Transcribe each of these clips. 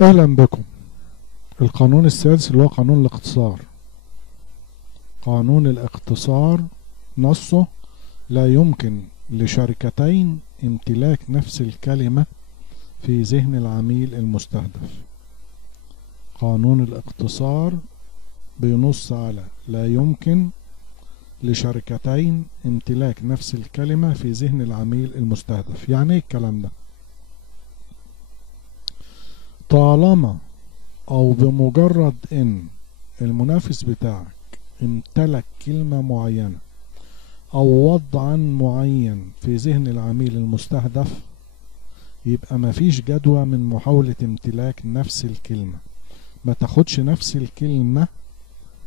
أهلا بكم. القانون السادس اللي هو قانون الاختصار. قانون الاختصار نصه: لا يمكن لشركتين امتلاك نفس الكلمة في ذهن العميل المستهدف. قانون الاختصار بينص على لا يمكن لشركتين امتلاك نفس الكلمة في ذهن العميل المستهدف. يعني ايه الكلام ده؟ طالما او بمجرد ان المنافس بتاعك امتلك كلمة معينة او وضعا معين في ذهن العميل المستهدف، يبقى مفيش جدوى من محاولة امتلاك نفس الكلمة. ما تاخدش نفس الكلمة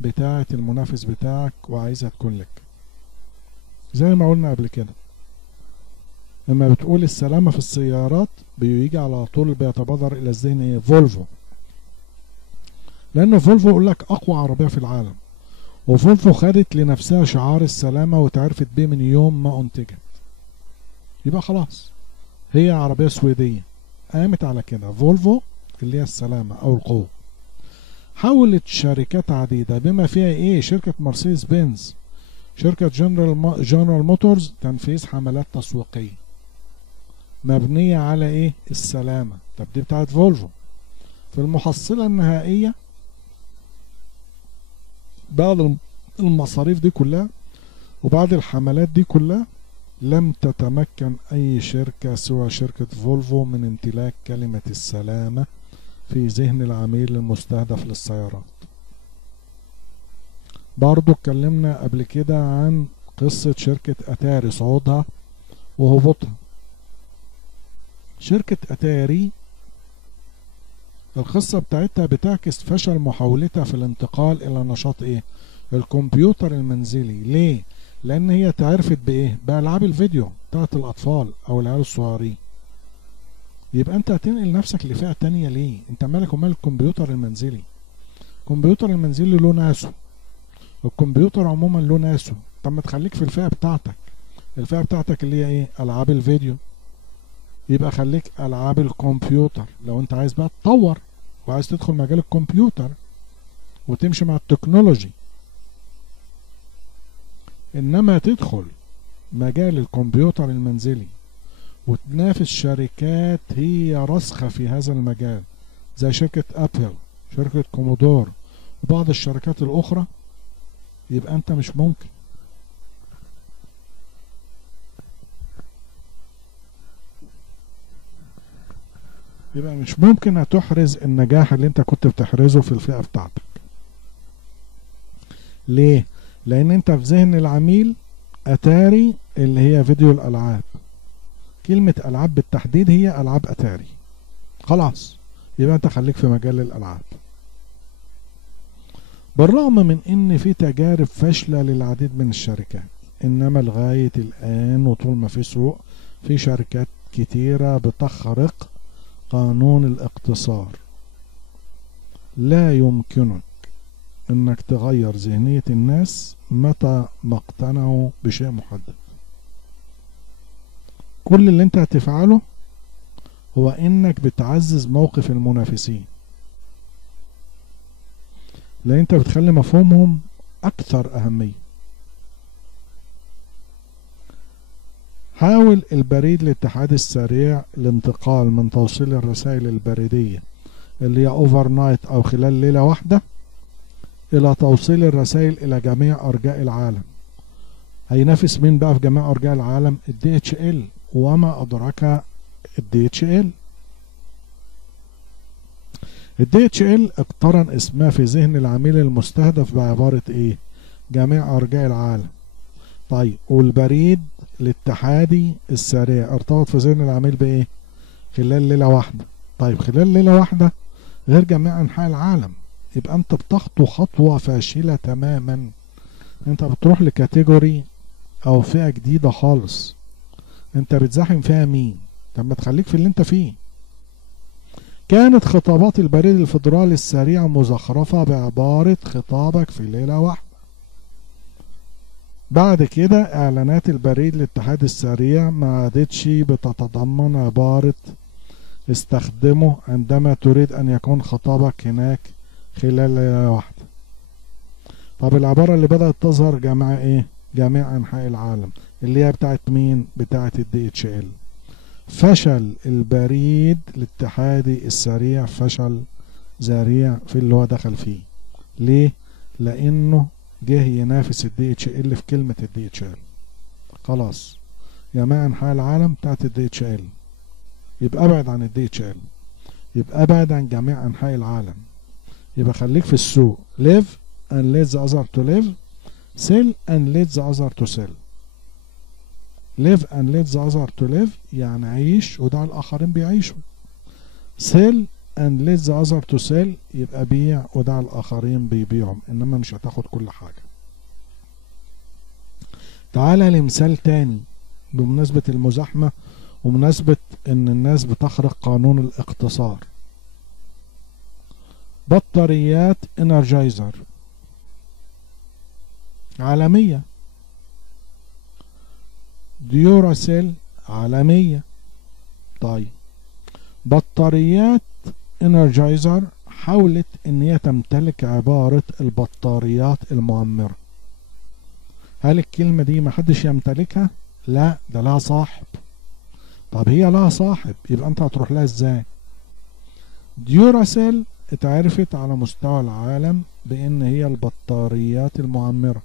بتاعة المنافس بتاعك وعايزها تكون لك. زي ما قلنا قبل كده، لما بتقول السلامة في السيارات بيجي على طول بيتبادر الى الذهن ايه؟ فولفو. لأن فولفو يقول لك أقوى عربية في العالم، وفولفو خدت لنفسها شعار السلامة وتعرفت بيه من يوم ما أنتجت. يبقى خلاص هي عربية سويدية قامت على كده، فولفو اللي هي السلامة أو القوة. حاولت شركات عديدة بما فيها إيه؟ شركة مرسيدس بنز، شركة جنرال موتورز، تنفيذ حملات تسويقية مبنية على إيه؟ السلامة. طب دي بتاعت فولفو. في المحصلة النهائية بعد المصاريف دي كلها وبعد الحملات دي كلها، لم تتمكن أي شركة سوى شركة فولفو من امتلاك كلمة السلامة في ذهن العميل المستهدف للسيارات. برضو اتكلمنا قبل كده عن قصة شركة أتاري، صعودها وهبوطها. شركة أتاري القصة بتاعتها بتعكس فشل محاولتها في الانتقال إلى نشاط إيه؟ الكمبيوتر المنزلي. ليه؟ لأن هي تعرفت بإيه؟ بألعاب الفيديو بتاعت الأطفال أو العيال الصغيرين. يبقى أنت هتنقل نفسك لفئة تانية ليه؟ أنت مالك ومال الكمبيوتر المنزلي؟ الكمبيوتر المنزلي له ناسه، الكمبيوتر عموما له ناسه. طب ما تخليك في الفئة بتاعتك. الفئة بتاعتك اللي هي إيه؟ ألعاب الفيديو. يبقى خليك ألعاب الكمبيوتر لو أنت عايز بقى تطور وعايز تدخل مجال الكمبيوتر وتمشي مع التكنولوجي. إنما تدخل مجال الكمبيوتر المنزلي وتنافس شركات هي راسخة في هذا المجال زي شركة أبل، شركة كومودور وبعض الشركات الأخرى، يبقى أنت مش ممكن. يبقى مش ممكن هتحرز النجاح اللي انت كنت بتحرزه في الفئة بتاعتك. ليه؟ لأن انت في ذهن العميل أتاري اللي هي فيديو الألعاب. كلمة ألعاب بالتحديد هي ألعاب أتاري. خلاص يبقى انت خليك في مجال الألعاب. بالرغم من ان في تجارب فاشلة للعديد من الشركات، انما لغاية الآن وطول ما في سوق في شركات كتيرة بتخرق قانون الاختصار. لا يمكنك انك تغير ذهنية الناس متى ما اقتنعوا بشيء محدد. كل اللي انت هتفعله هو انك بتعزز موقف المنافسين، لان انت بتخلي مفهومهم اكثر اهمية. حاول البريد الاتحادي السريع الانتقال من توصيل الرسائل البريدية اللي هي اوفر نايت او خلال ليلة واحدة الى توصيل الرسائل الى جميع ارجاء العالم. هينافس مين بقى في جميع ارجاء العالم؟ الدي اتش ال. وما ادراك الدي اتش ال. الدي اتش ال اقترن اسمها في ذهن العميل المستهدف بعبارة ايه؟ جميع ارجاء العالم. طيب والبريد الاتحادي السريع ارتبط في ذهن العميل بايه؟ خلال ليلة واحدة. طيب خلال ليلة واحدة غير جميع انحاء العالم، يبقى انت بتخطو خطوة فاشلة تماما. انت بتروح لكاتيجوري او فئة جديدة خالص، انت بتزاحم فيها مين؟ طب ما تخليك في اللي انت فيه. كانت خطابات البريد الفيدرالي السريع مزخرفة بعبارة خطابك في ليلة واحدة. بعد كده اعلانات البريد الاتحادي السريع ما عادتش بتتضمن عبارة استخدمه عندما تريد أن يكون خطابك هناك خلال ليلة واحدة. طب العبارة اللي بدأت تظهر جميع ايه؟ جميع أنحاء العالم، اللي هي بتاعت مين؟ بتاعت DHL. فشل البريد الاتحادي السريع فشل ذريع في اللي هو دخل فيه. ليه؟ لأنه جه ينافس DHL في كلمة DHL. خلاص جميع أنحاء العالم بتاعت DHL، يبقى ابعد عن DHL، يبقى ابعد عن جميع أنحاء العالم. يبقى خليك في السوق. live and let the other to live, sell and let the other to sell. live and let the other to live يعني عيش ودع الآخرين بيعيشوا. sell and let the other to sell يبقى بيع ودع الآخرين بيبيعوا، إنما مش هتاخد كل حاجة. تعالى لمثال تاني بمناسبة المزاحمة ومناسبة إن الناس بتخرق قانون الاقتصار. بطاريات انرجايزر عالمية، ديوراسيل عالمية. طيب بطاريات انرجايزر حاولت ان هي تمتلك عبارة البطاريات المعمرة. هل الكلمة دي محدش يمتلكها؟ لا، ده لها صاحب. طب هي لها صاحب، يبقى انت هتروح لها ازاي؟ ديوراسيل اتعرفت على مستوى العالم بان هي البطاريات المعمرة.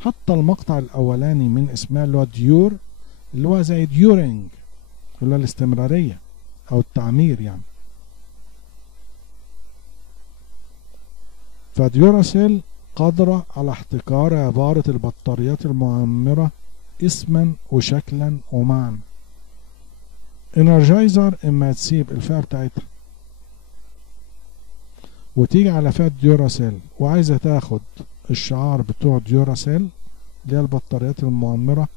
حتى المقطع الاولاني من اسمها اللي هو ديور، اللي هو زي ديورنج اللي هو الاستمرارية او التعمير يعني. فديوراسيل قادرة على احتكار عبارة البطاريات المعمرة اسما وشكلا ومعنى. انرجايزر اما تسيب الفئة بتاعتها وتيجي على فئة ديوراسيل وعايزة تاخد الشعار بتوع ديوراسيل اللي هي البطاريات المعمرة،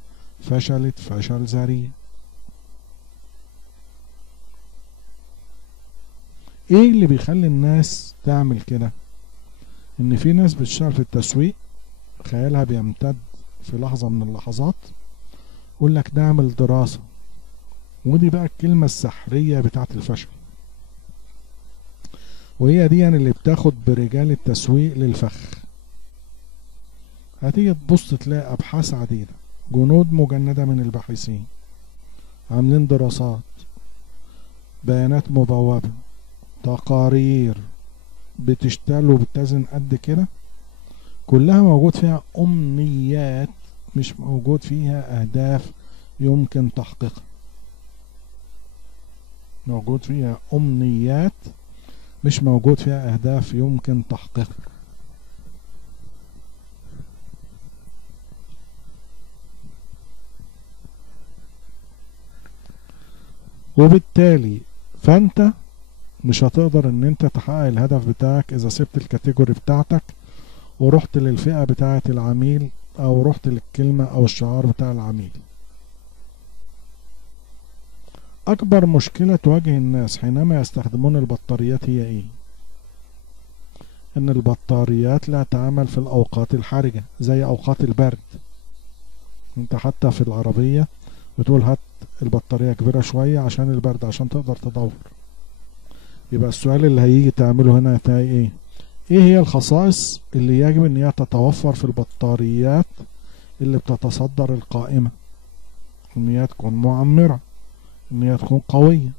فشلت فشل ذريع. ايه اللي بيخلي الناس تعمل كده؟ ان في ناس بتشتغل في التسويق خيالها بيمتد في لحظة من اللحظات، يقول لك نعمل دراسة، ودي بقى الكلمة السحرية بتاعت الفشل، وهي دي يعني اللي بتاخد برجال التسويق للفخ. هتيجي تبص تلاقي أبحاث عديدة، جنود مجندة من الباحثين عاملين دراسات، بيانات مبوبة، تقارير بتشتغل وبتزن قد كده، كلها موجود فيها أمنيات، مش موجود فيها أهداف يمكن تحقيقها. موجود فيها أمنيات مش موجود فيها أهداف يمكن تحقيقها. وبالتالي فأنت مش هتقدر ان انت تحقق الهدف بتاعك اذا سبت الكاتيجوري بتاعتك ورحت للفئة بتاعة العميل او رحت للكلمة او الشعار بتاع العميل. اكبر مشكلة تواجه الناس حينما يستخدمون البطاريات هي ايه؟ ان البطاريات لا تعمل في الاوقات الحرجة زي اوقات البرد. انت حتى في العربية بتقول هات البطارية كبيرة شوية عشان البرد عشان تقدر تدور. يبقى السؤال اللي هيجي تعمله هنا هتلاقي ايه؟ ايه هي الخصائص اللي يجب ان هي تتوفر في البطاريات اللي بتتصدر القائمة؟ ان هي تكون معمرة، ان هي تكون قوية.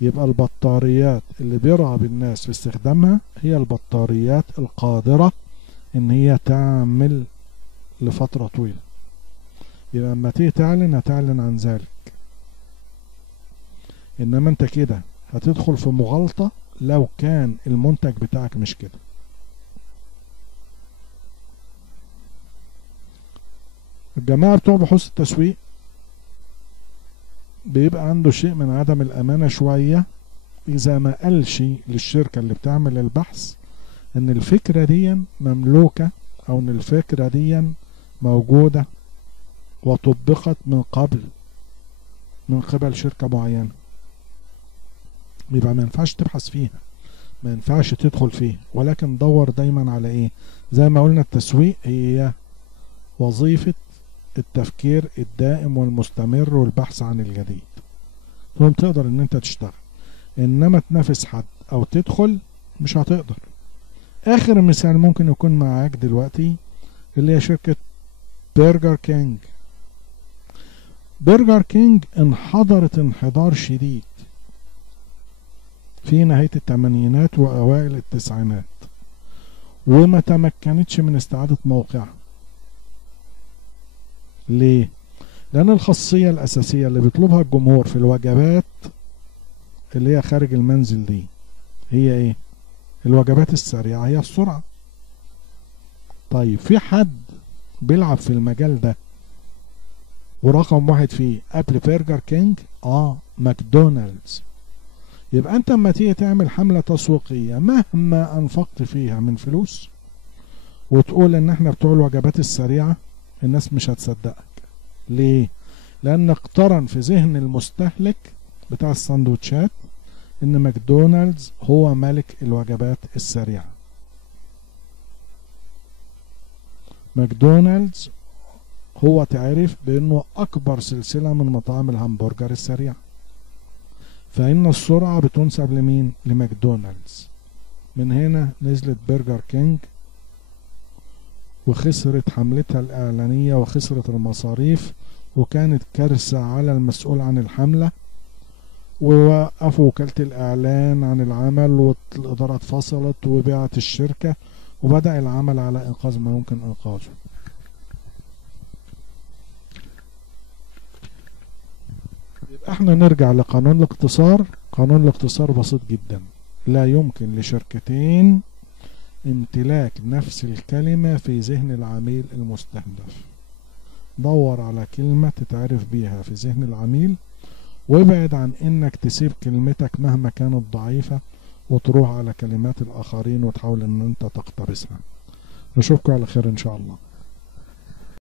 يبقى البطاريات اللي بيرغب الناس في استخدامها هي البطاريات القادرة ان هي تعمل لفترة طويلة. يبقى لما تيجي تعلن هتعلن عن ذلك، انما انت كده هتدخل في مغالطة لو كان المنتج بتاعك مش كده. الجماعة بتوع بحوث التسويق بيبقى عنده شيء من عدم الامانة شوية اذا ما قالش للشركة اللي بتعمل البحث ان الفكرة دي مملوكة او ان الفكرة دي موجودة وطبقت من قبل شركة معينة. يبقى ما ينفعش تبحث فيها، ما ينفعش تدخل فيها، ولكن دور دايما على ايه؟ زي ما قلنا التسويق هي وظيفة التفكير الدائم والمستمر والبحث عن الجديد. ثم تقدر ان انت تشتغل، انما تنافس حد او تدخل مش هتقدر. اخر مثال ممكن يكون معاك دلوقتي اللي هي شركة برجر كينج. برجر كينج انحدرت انحدار شديد في نهاية الثمانينات واوائل التسعينات، وما تمكنتش من استعادة موقعها. ليه؟ لان الخاصية الاساسية اللي بيطلبها الجمهور في الوجبات اللي هي خارج المنزل دي هي ايه؟ الوجبات السريعة، هي السرعة. طيب في حد بيلعب في المجال ده ورقم واحد فيه قبل برجر كينج؟ ماكدونالدز. يبقى انت اما تيجي تعمل حملة تسويقية مهما انفقت فيها من فلوس وتقول ان احنا بتوع الوجبات السريعة، الناس مش هتصدقك. ليه؟ لان اقترن في ذهن المستهلك بتاع الساندوتشات ان ماكدونالدز هو ملك الوجبات السريعة. ماكدونالدز هو تعرف بانه اكبر سلسلة من مطاعم الهمبرجر السريع، فان السرعة بتنسب لمين؟ لماكدونالدز. من هنا نزلت برجر كينج وخسرت حملتها الاعلانية وخسرت المصاريف، وكانت كارثة على المسؤول عن الحملة، ووقفوا وكالة الإعلان عن العمل والإدارة اتفصلت وبيعت الشركة، وبدأ العمل على إنقاذ ما يمكن إنقاذه. يبقى احنا نرجع لقانون الاختصار. قانون الاختصار بسيط جدا، لا يمكن لشركتين امتلاك نفس الكلمة في ذهن العميل المستهدف. دور على كلمة تتعرف بيها في ذهن العميل، وابعد عن انك تسيب كلمتك مهما كانت ضعيفة وتروح على كلمات الاخرين وتحاول ان انت تقتبسها. نشوفكم على خير ان شاء الله.